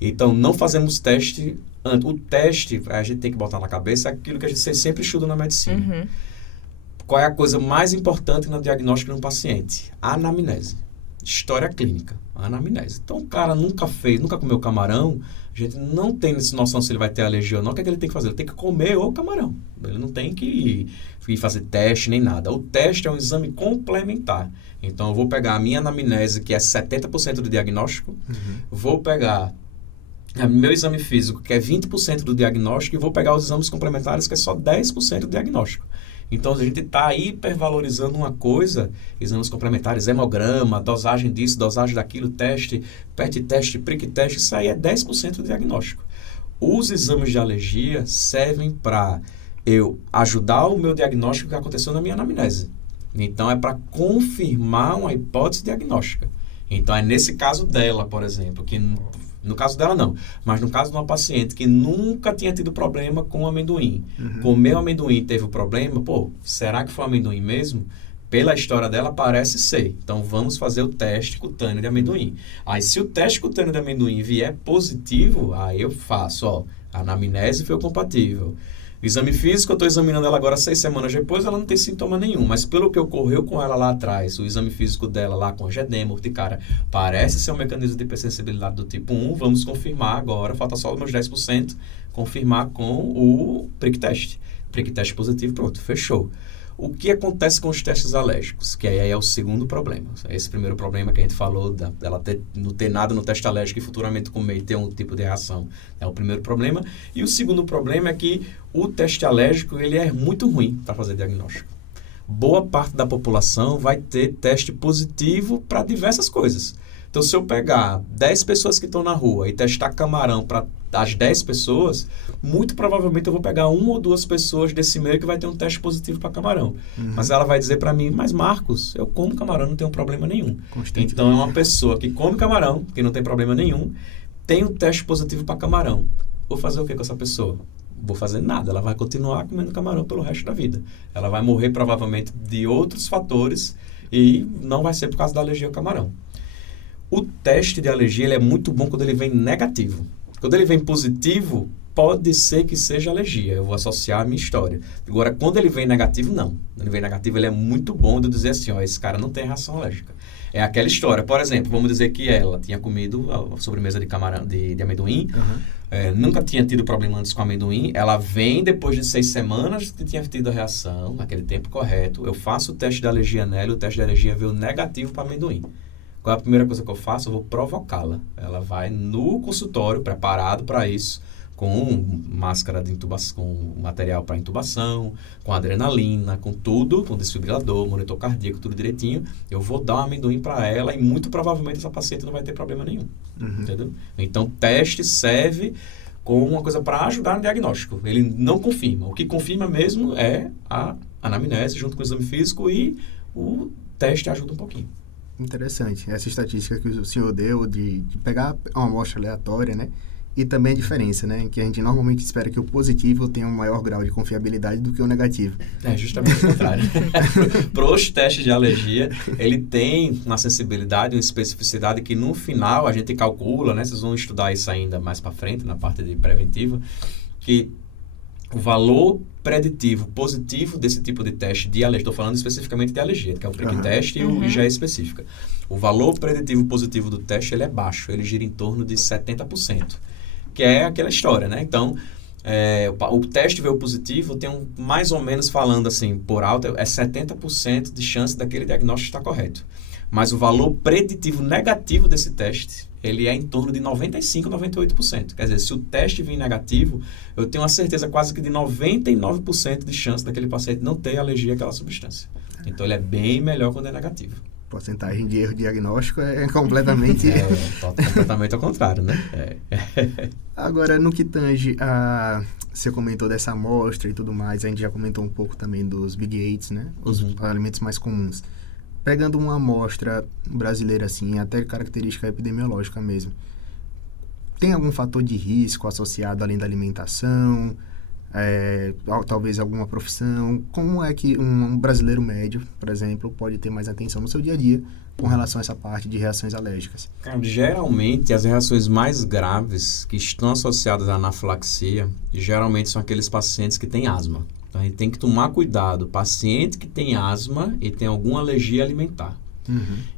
Então, não fazemos teste. O teste, a gente tem que botar na cabeça aquilo que a gente sempre estuda na medicina. Qual é a coisa mais importante no diagnóstico de um paciente? A anamnese. História clínica. A anamnese. Então, o cara nunca comeu camarão, a gente não tem noção se ele vai ter alergia ou não. O que é que ele tem que fazer? Ele tem que comer o camarão. Ele não tem que ir fazer teste nem nada. O teste é um exame complementar. Então, eu vou pegar a minha anamnese, que é 70% do diagnóstico, vou pegar meu exame físico, que é 20% do diagnóstico, e vou pegar os exames complementares, que é só 10% do diagnóstico. Então, a gente está hipervalorizando uma coisa, exames complementares, hemograma, dosagem disso, dosagem daquilo, teste, PET teste, prick teste, isso aí é 10% do diagnóstico. Os exames de alergia servem para eu ajudar o meu diagnóstico que aconteceu na minha anamnese. Então, é para confirmar uma hipótese diagnóstica. Então, é nesse caso dela, por exemplo, que no caso dela não, mas no caso de uma paciente que nunca tinha tido problema com amendoim. Comeu amendoim e teve o problema, será que foi amendoim mesmo? Pela história dela, parece ser. Então, vamos fazer o teste cutâneo de amendoim. Aí, se o teste cutâneo de amendoim vier positivo, aí eu faço, a anamnese foi compatível. O exame físico, eu estou examinando ela agora 6 semanas depois, ela não tem sintoma nenhum. Mas pelo que ocorreu com ela lá atrás, o exame físico dela lá com angedema, urticária, parece ser um mecanismo de hipersensibilidade do tipo 1. Vamos confirmar agora, falta só os meus 10%, confirmar com o prick test. Prick test positivo, pronto, fechou. O que acontece com os testes alérgicos? Que aí é o segundo problema. Esse primeiro problema que a gente falou, dela não ter nada no teste alérgico e futuramente comer e ter um tipo de reação, é o primeiro problema. E o segundo problema é que o teste alérgico ele é muito ruim para fazer diagnóstico. Boa parte da população vai ter teste positivo para diversas coisas. Então, se eu pegar 10 pessoas que estão na rua e testar camarão para as 10 pessoas, muito provavelmente eu vou pegar 1 ou 2 pessoas desse meio que vai ter um teste positivo para camarão. Mas ela vai dizer para mim, mas Marcos, eu como camarão, não tenho problema nenhum. Então, é uma pessoa que come camarão, que não tem problema nenhum, tem um teste positivo para camarão. Vou fazer o que com essa pessoa? Vou fazer nada, ela vai continuar comendo camarão pelo resto da vida. Ela vai morrer provavelmente de outros fatores e não vai ser por causa da alergia ao camarão. O teste de alergia ele é muito bom quando ele vem negativo. Quando ele vem positivo, pode ser que seja alergia. Eu vou associar a minha história. Agora, quando ele vem negativo, não. Quando ele vem negativo, ele é muito bom de dizer assim, esse cara não tem reação alérgica. É aquela história. Por exemplo, vamos dizer que ela tinha comido a sobremesa de camarão, de amendoim, nunca tinha tido problema antes com amendoim, ela vem depois de 6 semanas que tinha tido a reação, naquele tempo correto, eu faço o teste de alergia nela e o teste de alergia veio negativo para amendoim. Qual é a primeira coisa que eu faço? Eu vou provocá-la. Ela vai no consultório, preparado para isso, com máscara de intubação, com material para intubação, com adrenalina, com tudo, com desfibrilador, monitor cardíaco, tudo direitinho. Eu vou dar um amendoim para ela e muito provavelmente essa paciente não vai ter problema nenhum. Entendeu? Então, teste serve como uma coisa para ajudar no diagnóstico. Ele não confirma. O que confirma mesmo é a anamnese junto com o exame físico e o teste ajuda um pouquinho. Interessante. Essa estatística que o senhor deu de pegar uma amostra aleatória, né? E também a diferença, né? Que a gente normalmente espera que o positivo tenha um maior grau de confiabilidade do que o negativo. É justamente o contrário. Para os testes de alergia, ele tem uma sensibilidade, uma especificidade que no final a gente calcula, né? Vocês vão estudar isso ainda mais para frente, na parte de preventiva, que o valor preditivo positivo desse tipo de teste de alergia, estou falando especificamente de alergia, que é o prick test e o IgE específica. O valor preditivo positivo do teste ele é baixo, ele gira em torno de 70%, que é aquela história, né? Então, o teste veio positivo, tem mais ou menos falando assim, por alto, é 70% de chance daquele diagnóstico estar correto. Mas o valor preditivo negativo desse teste, ele é em torno de 95%, 98%. Quer dizer, se o teste vir negativo, eu tenho uma certeza quase que de 99% de chance daquele paciente não ter alergia àquela substância. Então, ele é bem melhor quando é negativo. Porcentagem de erro diagnóstico é completamente... completamente ao contrário, né? Agora, no que tange a... Você comentou dessa amostra e tudo mais, a gente já comentou um pouco também dos Big 8, né? Os alimentos mais comuns. Pegando uma amostra brasileira assim, até característica epidemiológica mesmo, tem algum fator de risco associado além da alimentação, talvez alguma profissão? Como é que um brasileiro médio, por exemplo, pode ter mais atenção no seu dia a dia com relação a essa parte de reações alérgicas? Geralmente, as reações mais graves que estão associadas à anafilaxia, geralmente são aqueles pacientes que têm asma. Então, a gente tem que tomar cuidado. Paciente que tem asma e tem alguma alergia alimentar.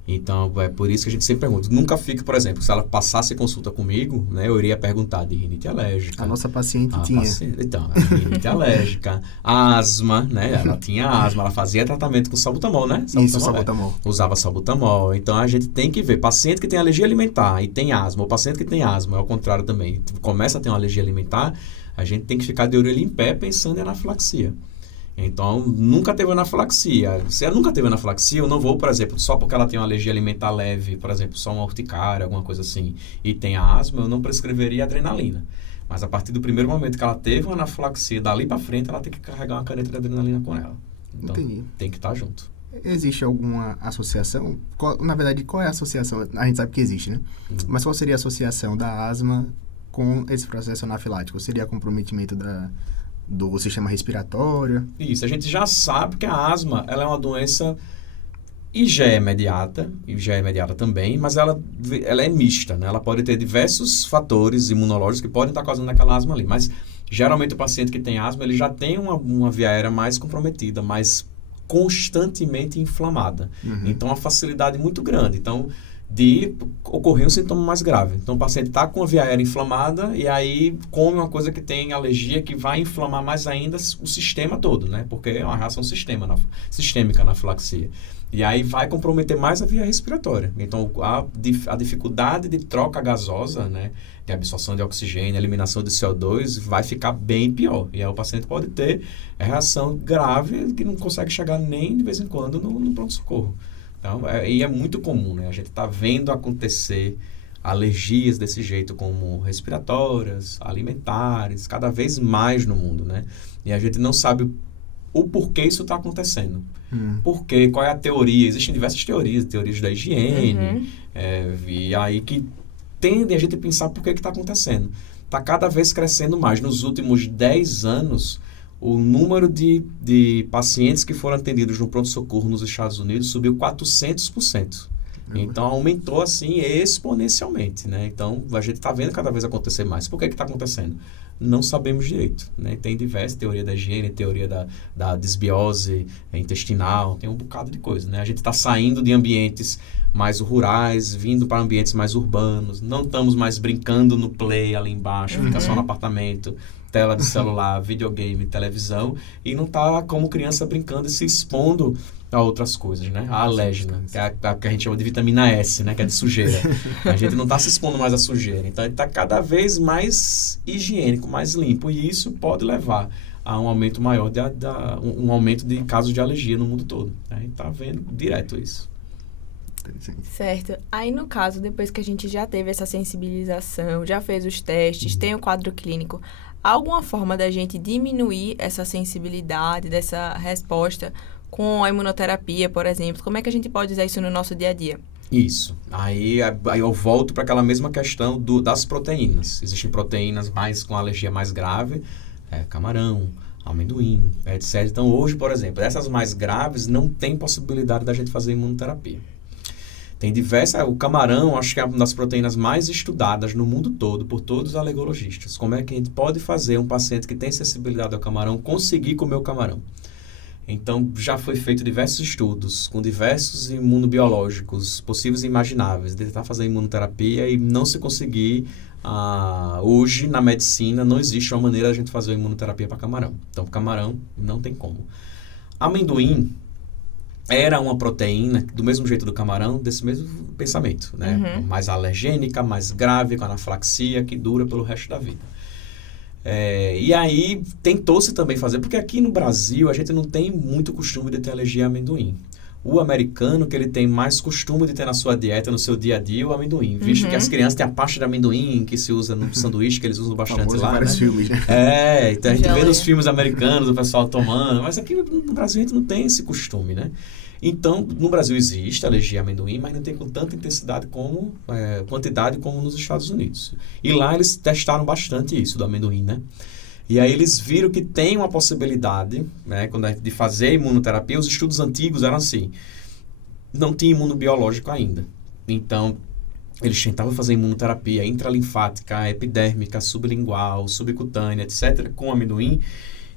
Então, é por isso que a gente sempre pergunta. Nunca fica, por exemplo, se ela passasse consulta comigo, né, eu iria perguntar de rinite alérgica. A nossa paciente tinha. Então, rinite alérgica, asma, né? Ela tinha asma, ela fazia tratamento com salbutamol, né? Salbutamol. Usava salbutamol. Então, a gente tem que ver. Paciente que tem alergia alimentar e tem asma, ou paciente que tem asma, é o contrário também, começa a ter uma alergia alimentar, a gente tem que ficar de orelha em pé pensando em anafilaxia. Então, nunca teve anafilaxia. Se ela nunca teve anafilaxia, eu não vou, por exemplo, só porque ela tem uma alergia alimentar leve, por exemplo, só uma urticária, alguma coisa assim, e tem asma, eu não prescreveria adrenalina. Mas a partir do primeiro momento que ela teve uma anafilaxia, dali para frente, ela tem que carregar uma caneta de adrenalina com ela. Então, Entendi. tem que estar junto. Existe alguma associação? Na verdade, qual é a associação? A gente sabe que existe, né? Mas qual seria a associação da asma com esse processo anafilático? Seria comprometimento do sistema respiratório? Isso, a gente já sabe que a asma ela é uma doença IgE mediata também, mas ela é mista, né? Ela pode ter diversos fatores imunológicos que podem estar causando aquela asma ali, mas geralmente o paciente que tem asma, ele já tem uma via aérea mais comprometida, mais constantemente inflamada. Então, a facilidade muito grande. Então, de ocorrer um sintoma mais grave. Então, o paciente está com a via aérea inflamada e aí come uma coisa que tem alergia que vai inflamar mais ainda o sistema todo, né? Porque é uma reação sistêmica na anafilaxia. E aí vai comprometer mais a via respiratória. Então, a dificuldade de troca gasosa, né? De absorção de oxigênio, eliminação de CO2, vai ficar bem pior. E aí o paciente pode ter reação grave que não consegue chegar nem de vez em quando no pronto-socorro. Então, e é muito comum, né? A gente está vendo acontecer alergias desse jeito, como respiratórias, alimentares, cada vez mais no mundo, né? E a gente não sabe o porquê isso está acontecendo. Porque, qual é a teoria? Existem diversas teorias da higiene, e aí que tendem a gente a pensar por que está acontecendo. Está cada vez crescendo mais. Nos últimos 10 anos, o número de pacientes que foram atendidos no pronto-socorro nos Estados Unidos subiu 400%. Então, aumentou, assim, exponencialmente, né? Então, a gente está vendo cada vez acontecer mais. Por que está acontecendo? Não sabemos direito, né? Tem diversas teorias da higiene, teoria da desbiose intestinal, tem um bocado de coisa, né? A gente está saindo de ambientes mais rurais, vindo para ambientes mais urbanos. Não estamos mais brincando no play ali embaixo, fica só no apartamento, tela de celular, videogame, televisão, e não está como criança brincando e se expondo a outras coisas, né? A alérgena, que é a que a gente chama de vitamina S, né? Que é de sujeira. A gente não está se expondo mais à sujeira. Então, ele está cada vez mais higiênico, mais limpo. E isso pode levar a um aumento maior, um aumento de casos de alergia no mundo todo. A gente está vendo direto isso. Certo. Aí, no caso, depois que a gente já teve essa sensibilização, já fez os testes, tem o quadro clínico, há alguma forma da gente diminuir essa sensibilidade, dessa resposta com a imunoterapia, por exemplo? Como é que a gente pode usar isso no nosso dia a dia? Isso. Aí eu volto para aquela mesma questão das proteínas. Existem proteínas com alergia mais grave, camarão, amendoim, etc. Então, hoje, por exemplo, essas mais graves não tem possibilidade da gente fazer imunoterapia. Tem diversas... O camarão, acho que é uma das proteínas mais estudadas no mundo todo, por todos os alergologistas. Como é que a gente pode fazer um paciente que tem sensibilidade ao camarão conseguir comer o camarão? Então, já foi feito diversos estudos com diversos imunobiológicos possíveis e imagináveis, de tentar fazer imunoterapia e não se conseguir. Hoje, na medicina, não existe uma maneira de a gente fazer imunoterapia para camarão. Então, camarão não tem como. Amendoim era uma proteína, do mesmo jeito do camarão, desse mesmo pensamento, né? Mais alergênica, mais grave, com anafilaxia, que dura pelo resto da vida. E aí, tentou-se também fazer, porque aqui no Brasil, a gente não tem muito costume de ter alergia a amendoim. O americano, que ele tem mais costume de ter na sua dieta, no seu dia a dia, o amendoim. Visto que as crianças têm a pasta de amendoim que se usa no sanduíche, que eles usam bastante lá, vários filmes, né? Então a gente vê nos filmes americanos o pessoal tomando, mas aqui no Brasil a gente não tem esse costume, né? Então, no Brasil existe alergia a amendoim, mas não tem com tanta intensidade quantidade como nos Estados Unidos. E lá eles testaram bastante isso do amendoim, né? E aí eles viram que tem uma possibilidade, né, de fazer imunoterapia. Os estudos antigos eram assim, não tinha imunobiológico ainda. Então, eles tentavam fazer imunoterapia intralinfática, epidérmica, sublingual, subcutânea, etc., com amendoim.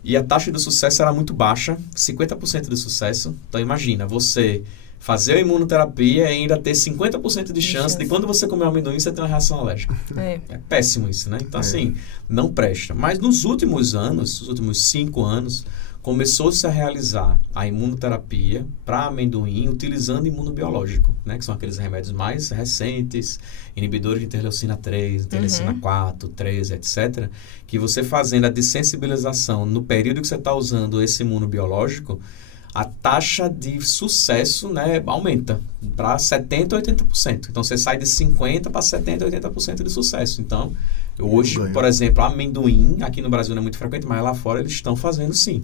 E a taxa de sucesso era muito baixa, 50% de sucesso. Então, imagina, você fazer a imunoterapia e ainda ter 50% de chance de quando você comer amendoim, você ter uma reação alérgica. É péssimo isso, né? Então, assim, não presta. Mas nos últimos anos, nos últimos 5 anos, começou-se a realizar a imunoterapia para amendoim utilizando imunobiológico, né? Que são aqueles remédios mais recentes, inibidores de interleucina 3, interleucina 4, 13, etc. Que você fazendo a dessensibilização no período que você está usando esse imunobiológico, a taxa de sucesso, né, aumenta para 70% a 80%. Então, você sai de 50% para 70% a 80% de sucesso. Então, hoje, por exemplo, amendoim, aqui no Brasil não é muito frequente, mas lá fora eles estão fazendo sim.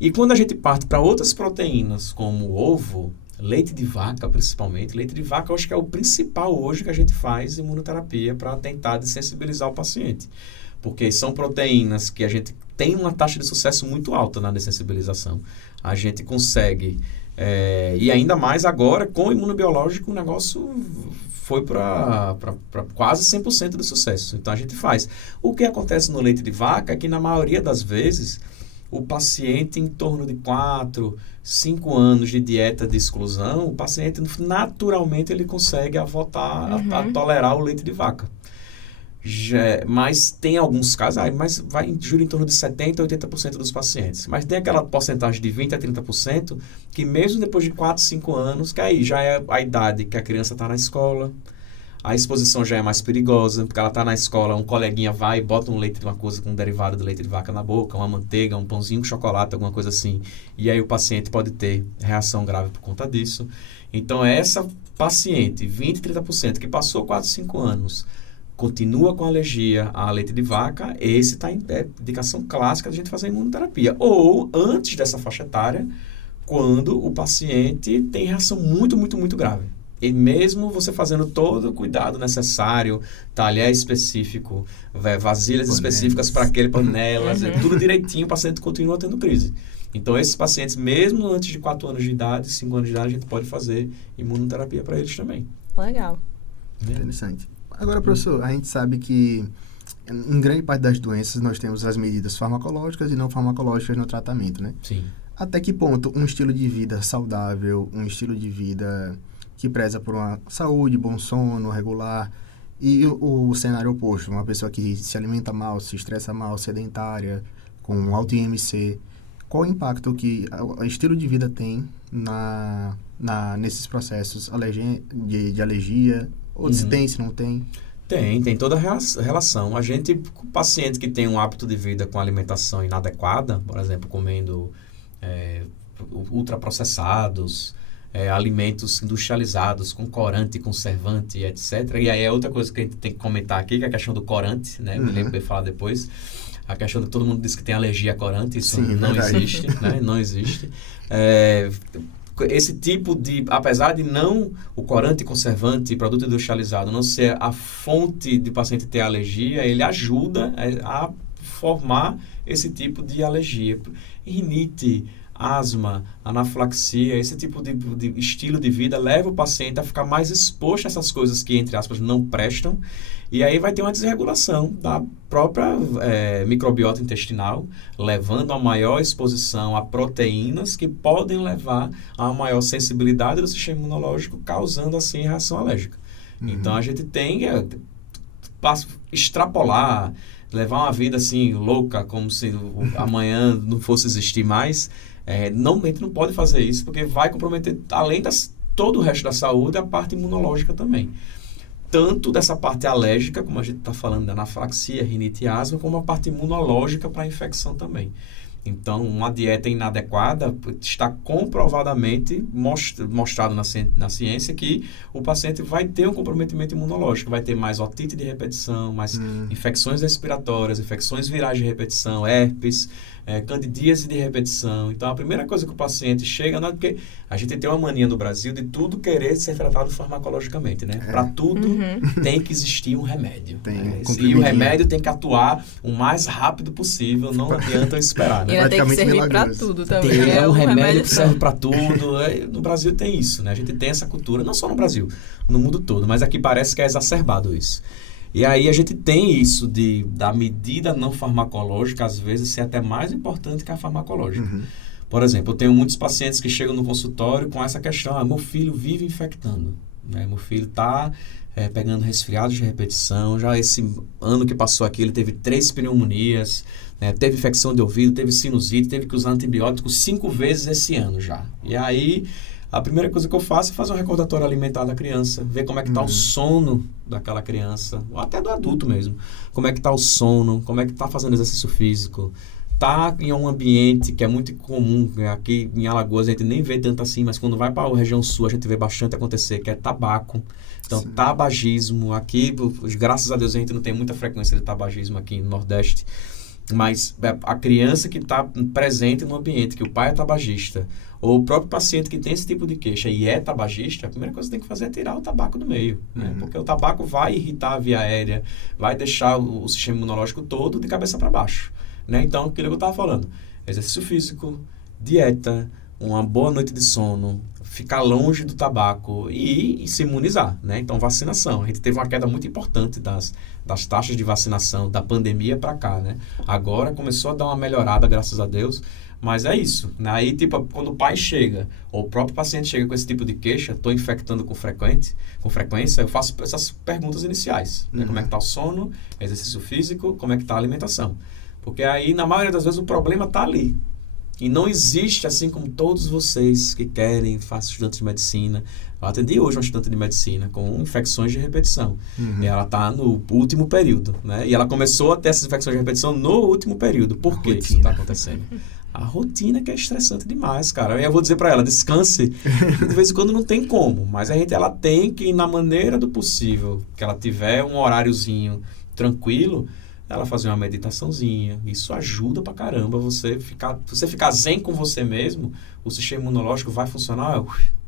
E quando a gente parte para outras proteínas, como ovo, leite de vaca principalmente, leite de vaca eu acho que é o principal hoje que a gente faz imunoterapia para tentar desensibilizar o paciente. Porque são proteínas que a gente tem uma taxa de sucesso muito alta na dessensibilização. A gente consegue, e ainda mais agora, com o imunobiológico, o negócio foi para quase 100% de sucesso. Então, a gente faz. O que acontece no leite de vaca é que, na maioria das vezes, o paciente, em torno de 4, 5 anos de dieta de exclusão, o paciente, naturalmente, ele consegue a tolerar o leite de vaca. Mas tem alguns casos, mas vai jura em torno de 70% a 80% dos pacientes. Mas tem aquela porcentagem de 20% a 30% que mesmo depois de 4, 5 anos, que aí já é a idade que a criança está na escola, a exposição já é mais perigosa, porque ela está na escola, um coleguinha vai e bota um leite de uma coisa com um derivado do leite de vaca na boca, uma manteiga, um pãozinho com chocolate, alguma coisa assim. E aí o paciente pode ter reação grave por conta disso. Então, essa paciente, 20%, 30%, que passou 4, 5 anos, continua com alergia a leite de vaca, esse está em indicação clássica de a gente fazer imunoterapia. Ou, antes dessa faixa etária, quando o paciente tem reação muito, muito, muito grave. E mesmo você fazendo todo o cuidado necessário, talher específico, vasilhas específicas para aquele, panelas, tudo direitinho, o paciente continua tendo crise. Então, esses pacientes, mesmo antes de 4 anos de idade, 5 anos de idade, a gente pode fazer imunoterapia para eles também. Legal. Interessante. Agora, professor, a gente sabe que em grande parte das doenças nós temos as medidas farmacológicas e não farmacológicas no tratamento, né? Sim. Até que ponto um estilo de vida saudável, um estilo de vida que preza por uma saúde, bom sono, regular, e o cenário oposto, uma pessoa que se alimenta mal, se estressa mal, sedentária, com alto IMC, qual o impacto que o estilo de vida tem nesses processos de alergia? Ou se tem, se não tem? Tem toda a relação. A gente, o paciente que tem um hábito de vida com alimentação inadequada, por exemplo, comendo ultraprocessados, alimentos industrializados com corante, conservante, etc. E aí é outra coisa que a gente tem que comentar aqui, que é a questão do corante, né? Me lembro de falar depois. A questão de todo mundo diz que tem alergia a corante, isso sim, não existe, né? Não existe. Esse tipo de, apesar de não o corante, conservante, produto industrializado não ser a fonte de paciente ter alergia, ele ajuda a formar esse tipo de alergia. Rinite, asma, anafilaxia, esse tipo de estilo de vida leva o paciente a ficar mais exposto a essas coisas que, entre aspas, não prestam. E aí vai ter uma desregulação da própria microbiota intestinal, levando a maior exposição a proteínas que podem levar a uma maior sensibilidade do sistema imunológico, causando assim reação alérgica. Então a gente tem que extrapolar, levar uma vida assim louca, como se amanhã não fosse existir mais. A gente não pode fazer isso, porque vai comprometer, além de todo o resto da saúde, a parte imunológica também. Tanto dessa parte alérgica, como a gente está falando da anafilaxia, rinite e asma, como a parte imunológica para a infecção também. Então, uma dieta inadequada está comprovadamente mostrado na ciência que o paciente vai ter um comprometimento imunológico, vai ter mais otite de repetição, mais infecções respiratórias, infecções virais de repetição, herpes, candidíase de repetição. Então, a primeira coisa que o paciente chega, porque a gente tem uma mania no Brasil de tudo querer ser tratado farmacologicamente, né? Para tudo tem que existir um remédio. E o remédio tem que atuar o mais rápido possível, não adianta esperar, né? E tem que servir para tudo também. É um remédio que serve para tudo. No Brasil tem isso, né? A gente tem essa cultura, não só no Brasil, no mundo todo, mas aqui parece que é exacerbado isso. E aí a gente tem isso da medida não farmacológica, às vezes, ser até mais importante que a farmacológica. Por exemplo, eu tenho muitos pacientes que chegam no consultório com essa questão, meu filho vive infectando, né? Meu filho está pegando resfriados de repetição. Já esse ano que passou aqui, ele teve 3 pneumonias, né? Teve infecção de ouvido, teve sinusite, teve que usar antibióticos 5 vezes esse ano já. E aí, a primeira coisa que eu faço é fazer um recordatório alimentar da criança, ver como é que está o sono daquela criança, ou até do adulto mesmo. Como é que está o sono, como é que está fazendo exercício físico. Tá em um ambiente que é muito comum, aqui em Alagoas a gente nem vê tanto assim, mas quando vai para a região sul a gente vê bastante acontecer, que é tabaco. Então, sim, tabagismo, aqui, graças a Deus a gente não tem muita frequência de tabagismo aqui no Nordeste, mas a criança que está presente no ambiente, que o pai é tabagista, ou o próprio paciente que tem esse tipo de queixa e é tabagista, a primeira coisa que tem que fazer é tirar o tabaco do meio, né? Porque o tabaco vai irritar a via aérea, vai deixar o sistema imunológico todo de cabeça para baixo. Né? Então, aquilo que eu estava falando, exercício físico, dieta, uma boa noite de sono, ficar longe do tabaco e se imunizar, né? Então, vacinação. A gente teve uma queda muito importante das taxas de vacinação da pandemia para cá, né? Agora começou a dar uma melhorada, graças a Deus, mas é isso, né? Aí, tipo, quando o pai chega, ou o próprio paciente chega com esse tipo de queixa, estou infectando com frequência, eu faço essas perguntas iniciais, né? Como é que está o sono, exercício físico, como é que está a alimentação? Porque aí, na maioria das vezes, o problema está ali. E não existe, assim como todos vocês que querem, façam estudantes de medicina. Eu atendi hoje uma estudante de medicina com infecções de repetição. E ela está no último período, né? E ela começou a ter essas infecções de repetição no último período. Por que isso está acontecendo? A rotina que é estressante demais, cara. Eu vou dizer para ela, descanse. De vez em quando não tem como. Mas ela tem que, na maneira do possível, que ela tiver um horáriozinho tranquilo, ela fazer uma meditaçãozinha. Isso ajuda pra caramba você ficar zen com você mesmo, o sistema imunológico vai funcionar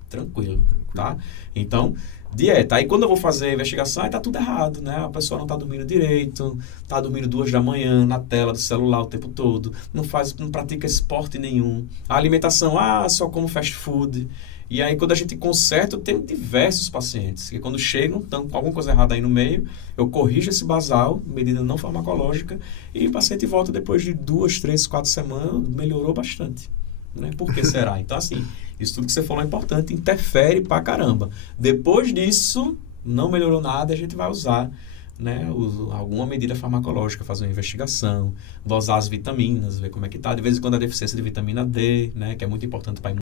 tranquilo, tá? Então, dieta. Aí quando eu vou fazer a investigação, aí tá tudo errado, né? A pessoa não tá dormindo direito, tá dormindo 2 da manhã na tela do celular o tempo todo, não pratica esporte nenhum. A alimentação, só como fast food. E aí, quando a gente conserta, eu tenho diversos pacientes que quando chegam, estão com alguma coisa errada aí no meio, eu corrijo esse basal, medida não farmacológica, e o paciente volta depois de 2, 3, 4 semanas, melhorou bastante. Né? Por que será? Então, assim, isso tudo que você falou é importante, interfere pra caramba. Depois disso, não melhorou nada, a gente vai usar, né, alguma medida farmacológica, fazer uma investigação, dosar as vitaminas, ver como é que tá. De vez em quando a deficiência de vitamina D, né, que é muito importante para